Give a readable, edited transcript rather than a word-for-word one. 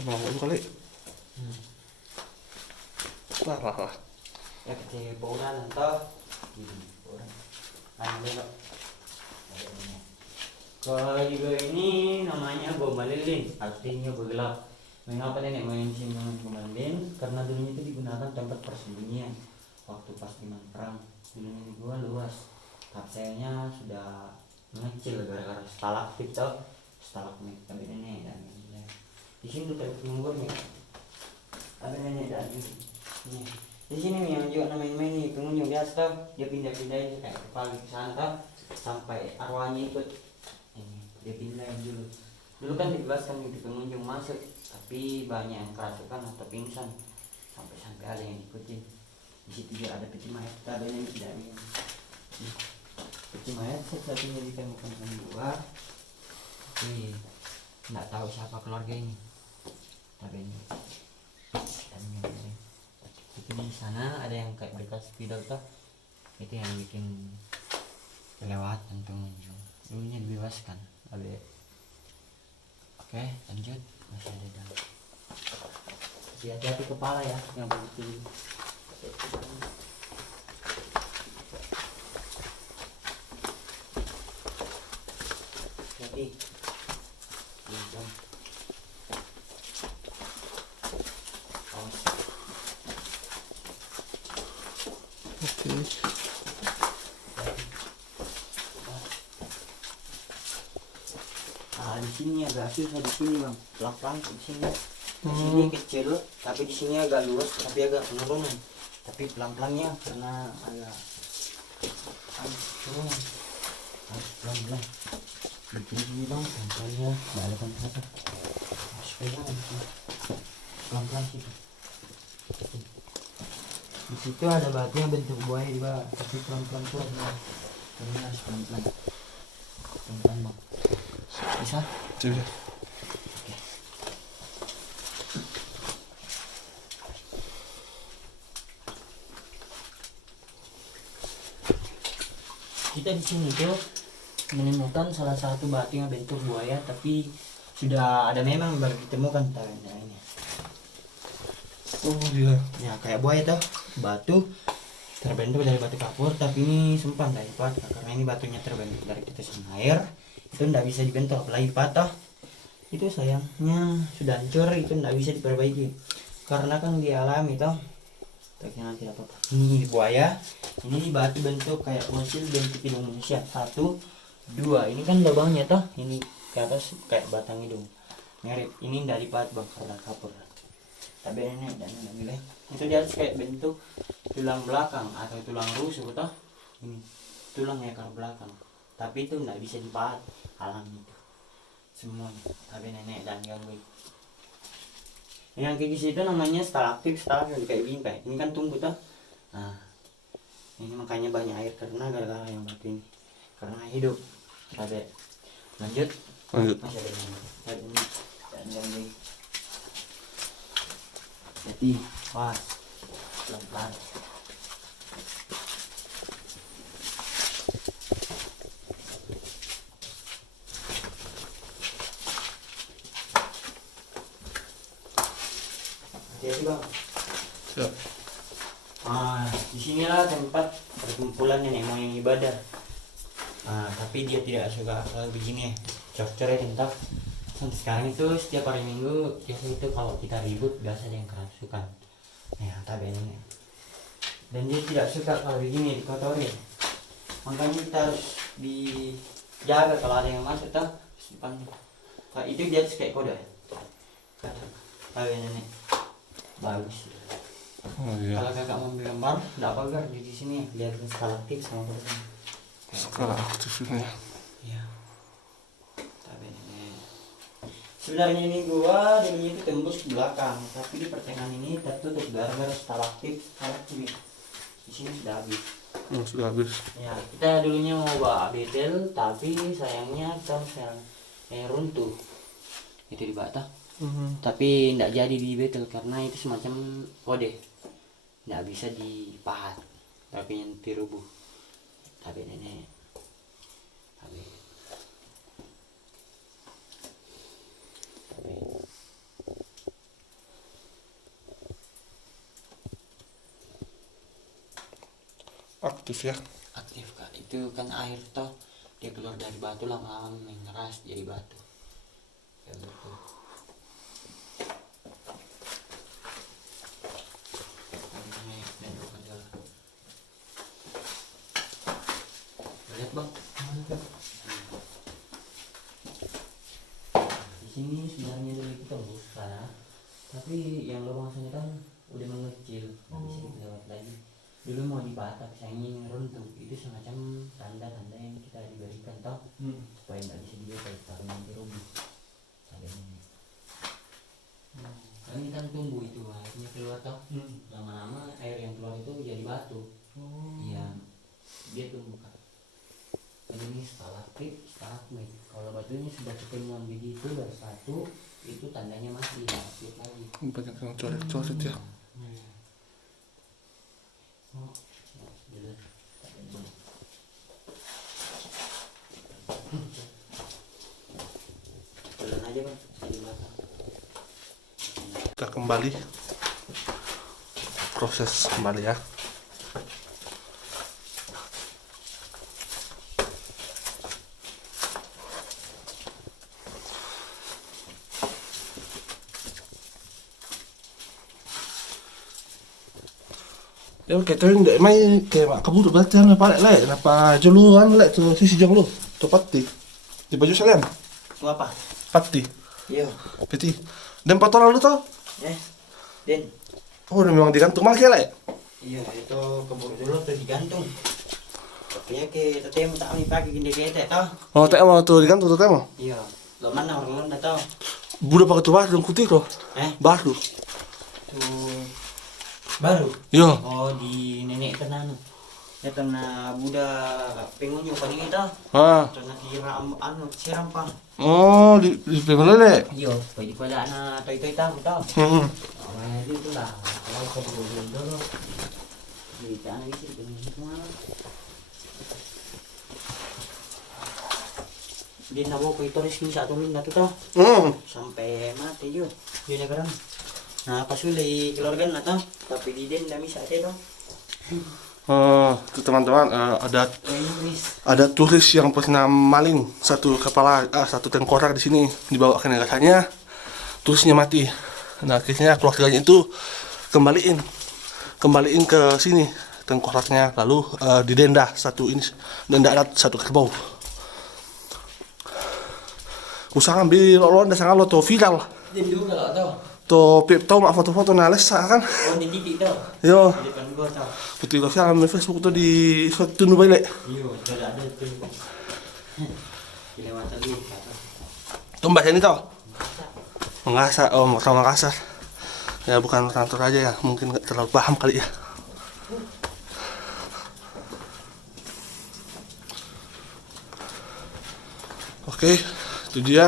Bangun kali. Wah. Ya kecil boran entah. Boran. Ada kok. Kalau juga ini namanya bomba lilin, artinya bergelap. Mengapa nenek moyang sini dengan bomba lilin? Karena dulunya itu digunakan tempat persembunyian waktu pas zaman perang. Dulunya di gua luas, tapi sayangnya sudah mengecil gara-gara stalaktit toh, stalagmit. Tapi nenek dan ini. Di sini tuh tempat penguburnya. Ada nenek dan ini. Di sini yang juga main-main nih pengunjung biasa toh, dia pindah-pindahin kayak kepala ke sana toh, sampai arwahnya ikut. Ini dia pindahin dulu kan dibebaskan untuk pengunjung masuk, tapi banyak yang kerasukan atau pingsan sampai ada yang ikutin. Di situ juga ada peti mayat, ada yang tidak ini peti mayat satu-satunya ditemukan di luar, tapi nggak tahu siapa keluarga ini. Tapi ini itu di sana ada yang kayak bekas spidol tuh, itu yang bikin kelewatan pengunjung. Dulunya dibebaskan. Oke, lanjut. Masih ada dalam. Hati-hati kepala ya, yang begitu. Hati. Oke. Di sini agak susah di sini bang, pelan-pelan di sini. Di sini kecil, tapi di sini agak luas, tapi agak penurunan. Tapi pelan-pelannya karena agak penurunan. Pelan-pelan. Begini bang, pelan-pelannya, balik apa? Harus pegang di sini. Pelan-pelan sih. Di situ ada batunya bentuk buaya di bawah, tapi pelan-pelan tuh ini harus pelan-pelan. Pelan-pelan bang. Bisa? Coba. Oke. Kita di sini tuh menemukan salah satu batu yang bentuk buaya, tapi sudah ada memang baru ditemukan tandanya. Oh iya. Ya kayak buaya tuh, batu terbentuk dari batu kapur, tapi ini sempan dari patah karena ini batunya terbentuk dari tetesan air. Itu tidak bisa dibentuk apalagi patah, itu sayangnya sudah hancur, itu tidak bisa diperbaiki karena kan dia alami toh. Tapi nanti apa-apa. Ini buaya, ini batu bentuk kayak fosil bentuk hidung manusia. 1, 2, ini kan lubangnya toh, ini ke atas kayak batang hidung mirip. Ini dari pat bakar kapur, tapi ini dan ini itu dia kayak bentuk tulang belakang atau tulang rusuk toh. Ini tulang ekor belakang, tapi itu tidak bisa dipahat, alam itu semuanya. Tapi nenek dan ganggu yang kayak gitu namanya stalaktit, stalagmit kayak bingkai. Ini kan tumbuh toh. Nah ini makanya banyak air karena gara-gara yang batu ini, karena hidup. Tapi lanjut. Masih ada ini dan ganggu. Jadi pas pelan-pelan. Jadi bang. Siap. Disinilah tempat perkumpulan nenek moyang ibadah. Tapi dia tidak suka kalau begini ya, cocok entah. Sampai sekarang itu setiap hari Minggu biasa itu kalau kita ribut biasa ada yang kerasukan. Ya tapi ini. Dan dia tidak suka kalau begini dikotori. Makanya kita harus dijaga kalau ada yang masuk toh depan. Kalau itu dia kayak kode. Tapi nenek. Bagus. Oh iya. Kalau kakak mau gambar, tidak apa gar di sini lihat stalaktit sama apa. Stalaktit ini. Iya. Tapi ini sebenarnya ini gua dulunya itu tembus ke belakang, tapi di pertengahan ini tertutup gara-gara stalaktit. Di sini sudah habis. Oh, sudah habis. Ya kita dulunya mau bawa betel, tapi sayangnya kan sekarang runtuh. Itu di Batak. Tapi tidak jadi di betel karena itu semacam kode, tidak bisa dipahat, tapi yang dirubuh. Tapi nenek, tapi Aktif ya. aktif kak. Itu kan air toh dia keluar dari batu lama-lama mengeras jadi batu ya betul. Lihat bang, di sini sebenarnya dulu kita buka, tapi yang lubang sana kan udah mengecil, nggak bisa lewat lagi. Dulu mau dibatak, sayangnya runtuh. Itu semacam tanda-tanda yang kita diberikan toh, supaya nggak bisa dibatak karena nanti rugi. Kami kan tunggu itu airnya keluar toh, lama-lama air yang keluar itu jadi batu. Iya, dia tunggu kak. Ini stalaktit, stalagmit. Kalau batunya sudah ketemuan begitu bersatu, itu tandanya masih aktif lagi. Banyak yang coret-coret ya. Jalan aja bang, di belakang. Kita kembali proses kembali ya. Ya kayak tuh nggak main kayak mak kamu tuh berarti apa lek napa juluan lek tuh sisi jong lu tuh pati di baju sekalian Itu apa? pati Iya. peti dan foto lalu tuh Den. oh udah memang digantung mal lek Iya, itu keburu dulu tuh digantung. Tapi ya ke teteh tak kami pakai gini kita toh. oh teh mau tuh digantung tuh teh mau Iya. Lo mana orang dah tahu. budak pakai tuh baru putih tuh baru Tuh baru. yo Oh di nenek tenan. Ya karena budak pengunjung paling itu. ah Karena siram pang. oh di lele Iya, pwede pala na toy-toy tayo to. hmm Oh, dito lang. Wala ko dito. Dito ang isip ko mga. Di na ko ito rin sa atin na to. Sampai mati yun. Yun na karam. Pasulay keluarga na to. Tapi di din dami sa atin to. tuh teman-teman ada turis yang pernah maling satu kepala satu tengkorak di sini dibawa ke negaranya turisnya mati. Nah akhirnya keluarganya itu kembaliin ke sini tengkoraknya lalu didenda satu ini denda adat satu kerbau. Usaha ambil lo dasar lo tuh viral Din dulu kalau to. tuh pip tau mak foto-foto nales kan Oh di titik to. yo Di depan gua to. putih lo viral di Facebook tuh di suatu nubai lek Iya, sudah ada tuh. Dilewat lagi. tuh mbak ini tau Makassar, oh Makassar ya bukan kantor aja ya mungkin nggak terlalu paham kali ya. Oke itu dia.